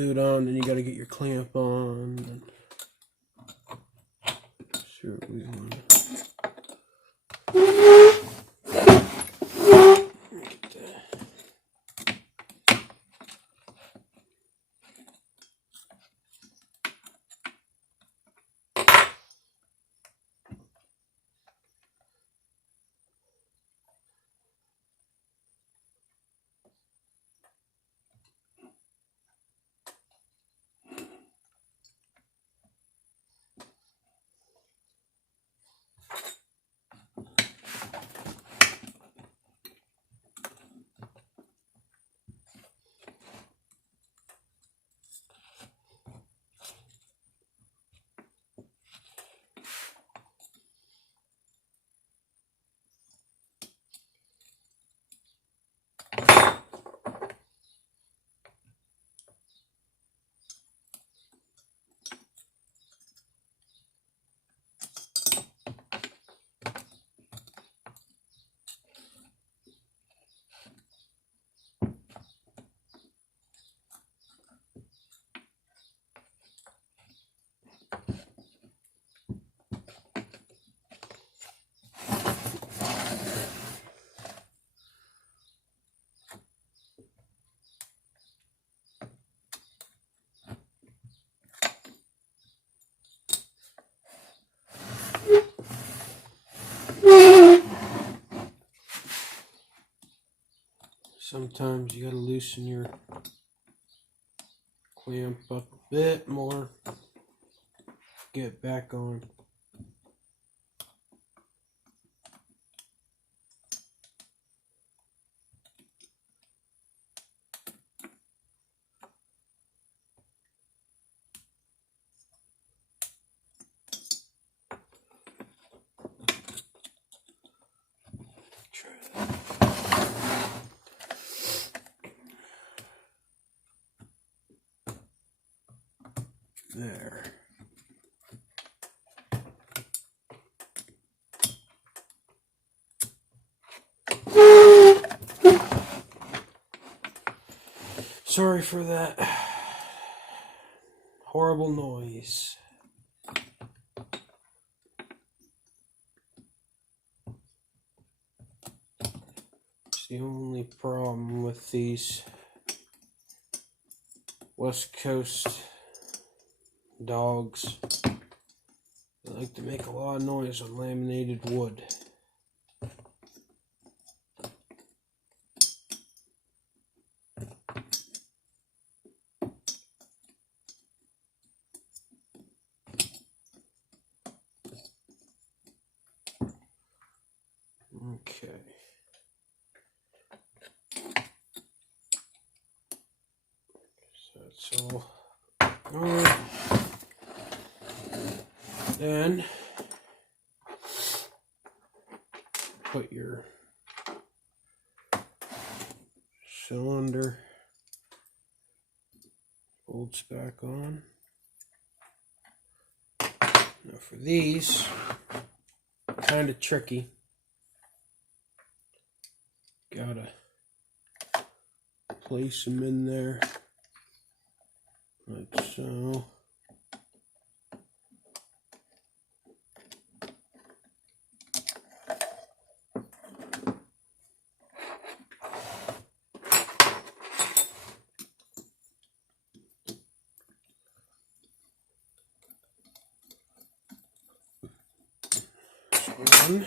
boot on, then you got to get your clamp on. And sure, we want. Sometimes you got to loosen your clamp up a bit more. Get back on. Try that. There. Sorry for that horrible noise. It's the only problem with these West Coast dogs. They like to make a lot of noise on laminated wood. Okay. So that's all. Alright. Then put your cylinder bolts back on. Now for these, kind of tricky. Gotta place them in there like so. One.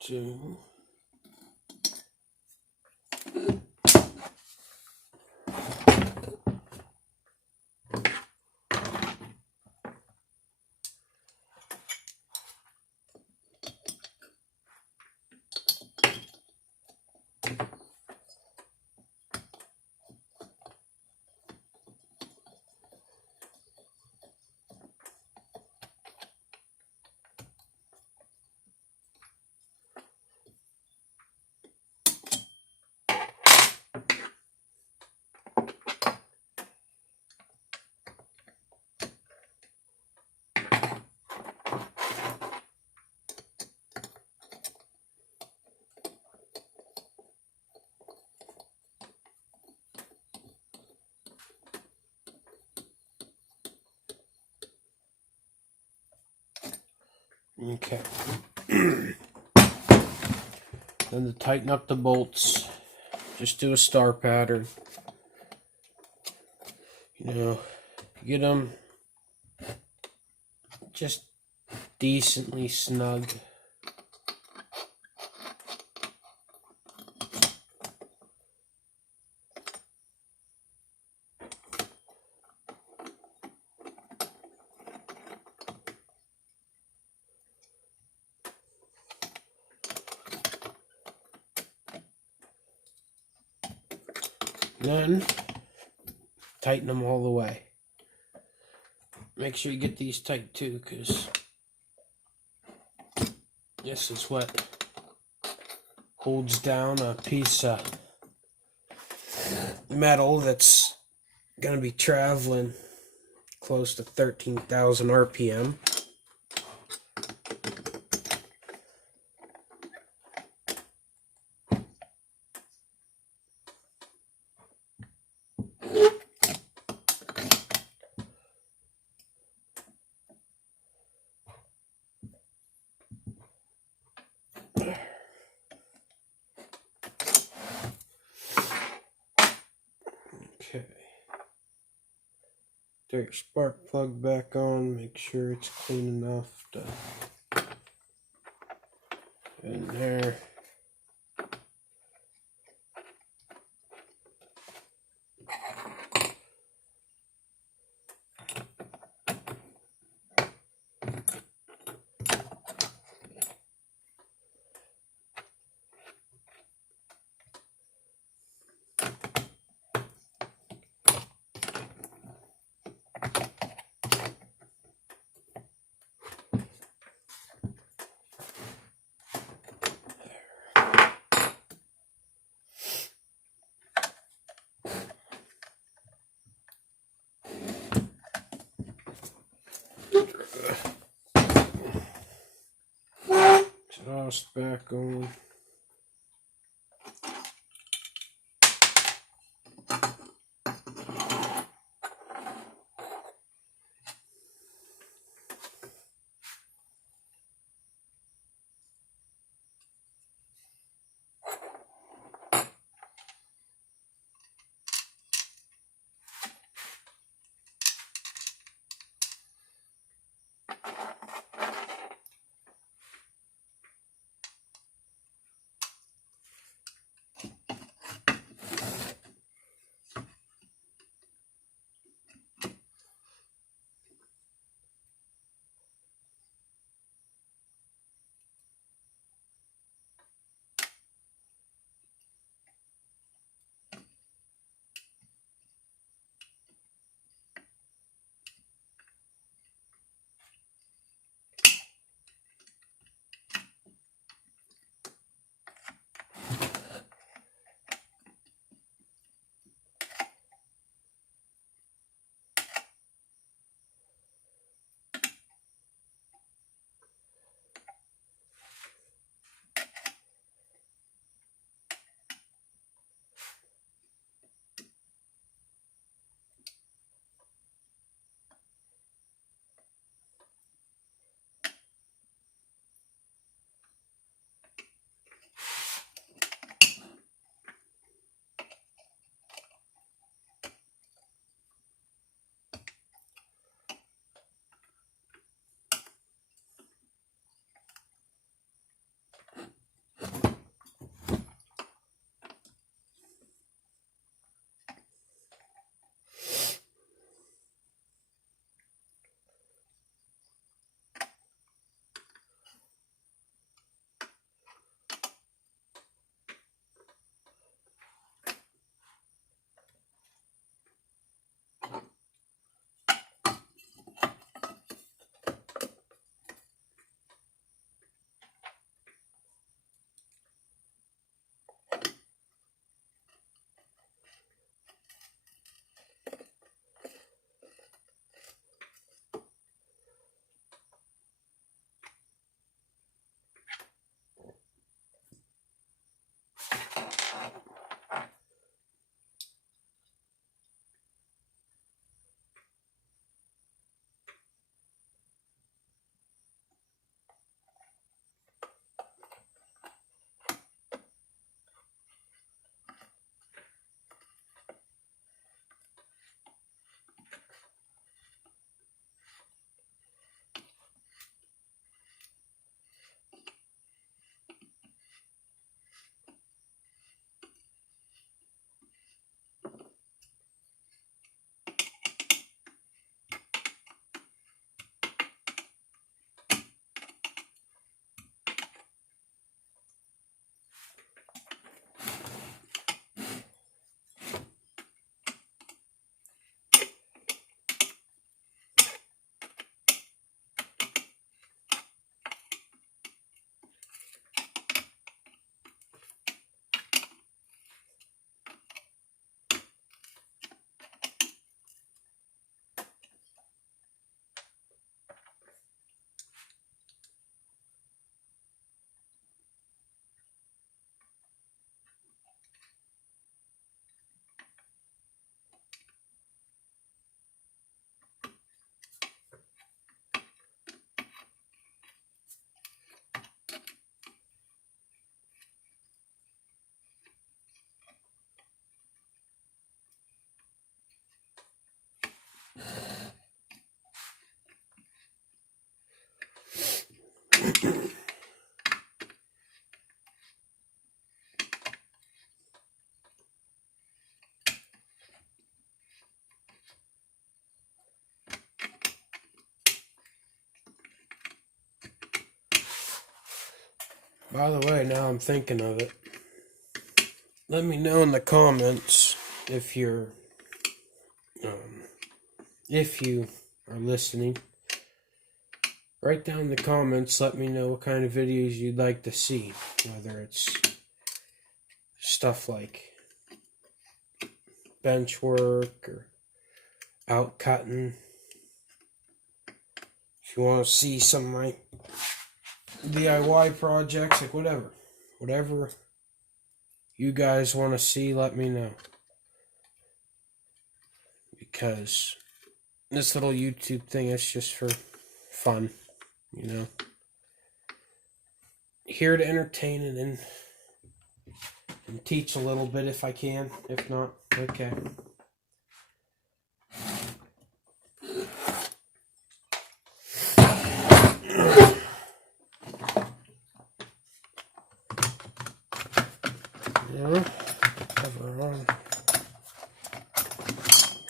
Two. Okay. Then to tighten up the bolts, just do a star pattern. Get them just decently snug. Then tighten them all the way. Make sure you get these tight too, because this is what holds down a piece of metal that's going to be traveling close to 13,000 RPM. Okay. Throw your spark plug back on. Make sure it's clean enough to in there. Exhaust back on. By the way, now I'm thinking of it, let me know in the comments if you are listening. Write down in the comments, let me know what kind of videos you'd like to see, whether it's stuff like bench work or out cutting. If you want to see some of my DIY projects, like whatever you guys want to see, let me know, because this little YouTube thing is just for fun, you know, here to entertain and teach a little bit if I can. If not, okay. Yeah, cover on.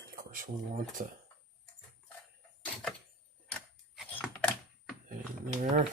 Of course, we want the in there.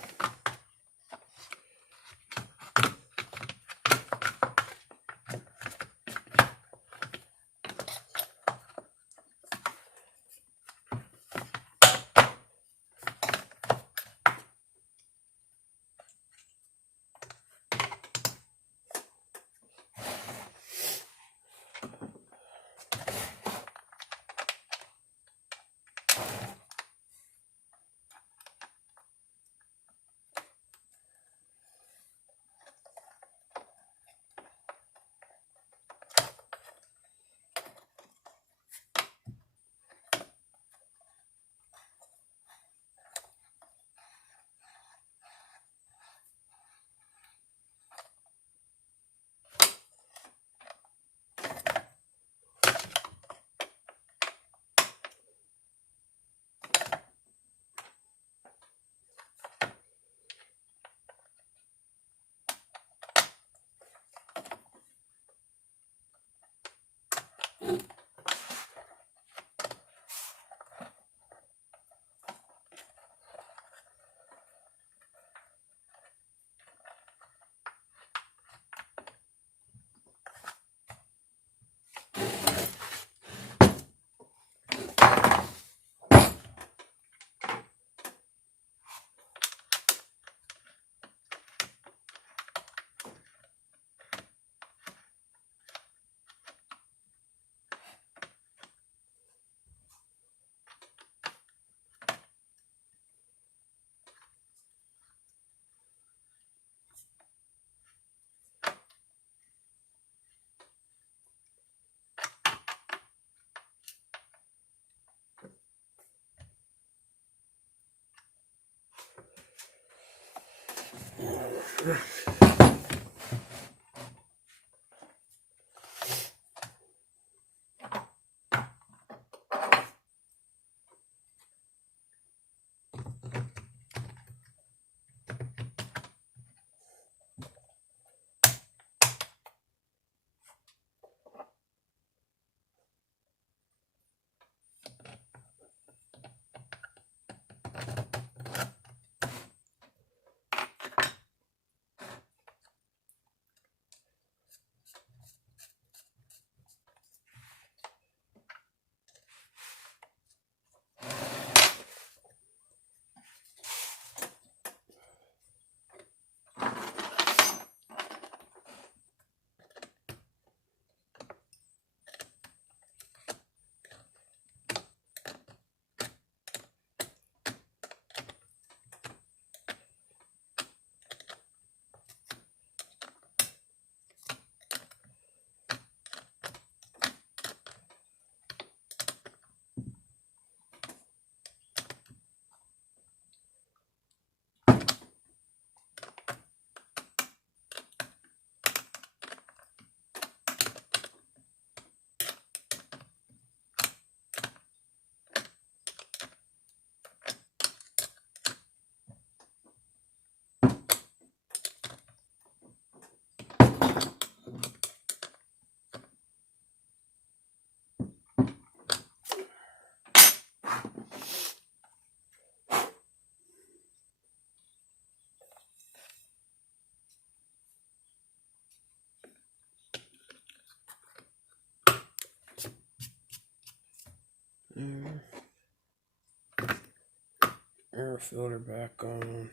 Air filter back on.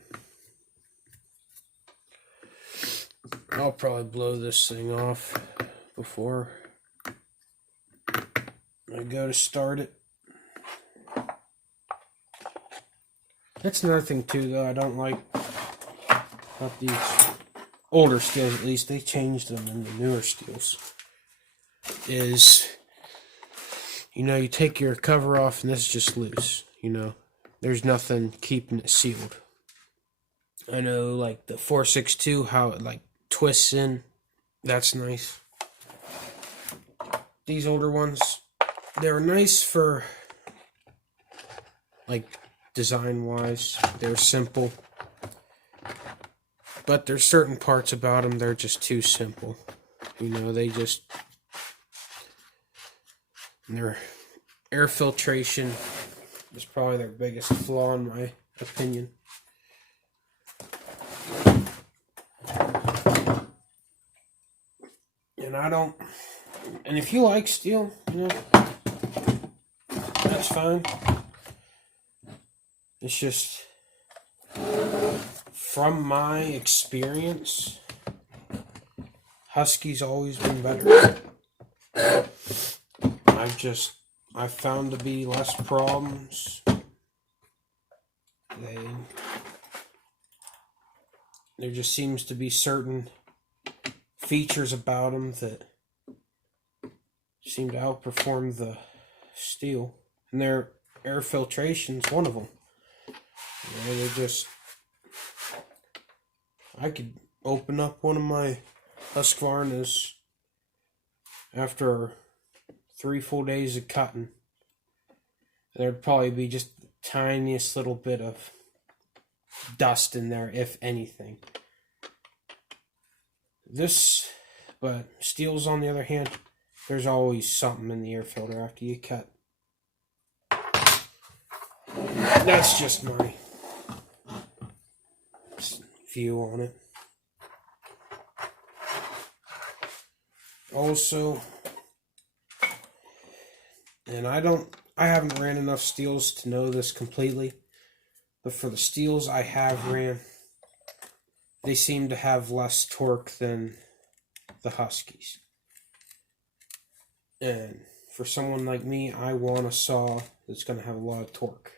I'll probably blow this thing off before I go to start it. That's another thing too, though, I don't like about these older steels, at least they changed them in the newer steels, is, you know, you take your cover off and this is just loose, you know. There's nothing keeping it sealed. I know, like, the 462, how it, like, twists in. That's nice. These older ones, they're nice for, like, design-wise. They're simple. But there's certain parts about them, they're just too simple. You know, they just... Their air filtration is probably their biggest flaw, in my opinion. And I don't... And if you like steel, you know, that's fine. It's just, from my experience, Husky's always been better. I've found to be less problems. There just seems to be certain features about them that seem to outperform the steel, and their air filtration's one of them. You know, they're just... I could open up one of my Husqvarnas after 3 full days of cutting. There'd probably be just the tiniest little bit of dust in there, if anything. But steels, on the other hand, there's always something in the air filter after you cut. That's just my view on it. Also, and I haven't ran enough steels to know this completely, but for the steels I have ran, they seem to have less torque than the Huskies. And for someone like me, I want a saw that's going to have a lot of torque.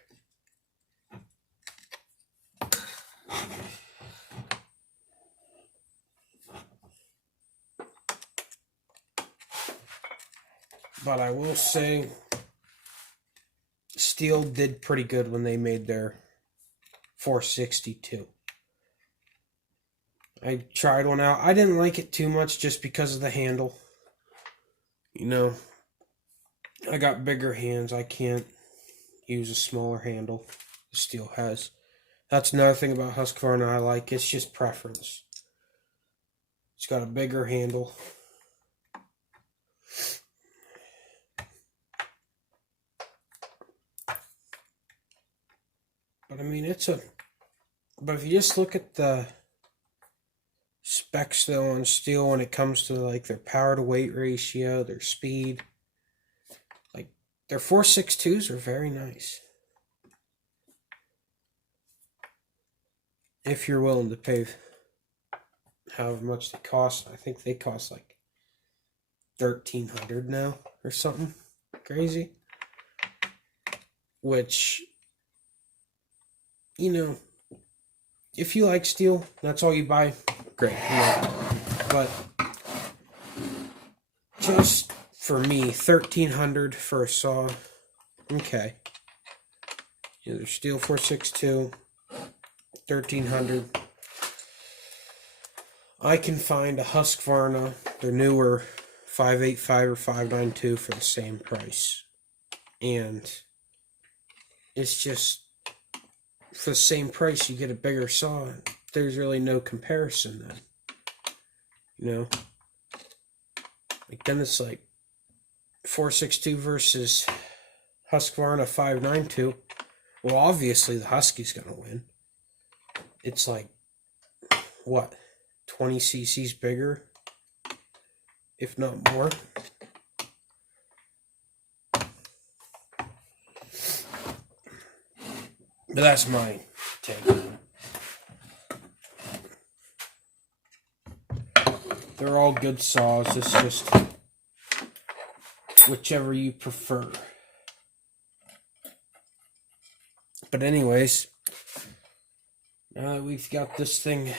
But I will say, Steel did pretty good when they made their 462. I tried one out. I didn't like it too much just because of the handle. You know, I got bigger hands. I can't use a smaller handle the Steel has. That's another thing about Husqvarna I like. It's just preference. It's got a bigger handle. But I mean, but if you just look at the specs though on Steel when it comes to like their power to weight ratio, their speed, like their 462s are very nice. If you're willing to pay however much they cost. I think they cost like $1,300 now or something crazy. Which, you know, if you like Steel, that's all you buy, great. You know. But just for me, $1,300 for a saw, okay. Either Steel 462, $1,300. I can find a Husqvarna, their newer 585 or 592 for the same price. And it's just, for the same price, you get a bigger saw. There's really no comparison then. You know? Like, then it's like 462 versus Husqvarna 592. Well, obviously the Husky's gonna win. It's like, what, 20 cc's bigger, if not more. But that's my take on it. They're all good saws. It's just whichever you prefer. But anyways, now that we've got this thing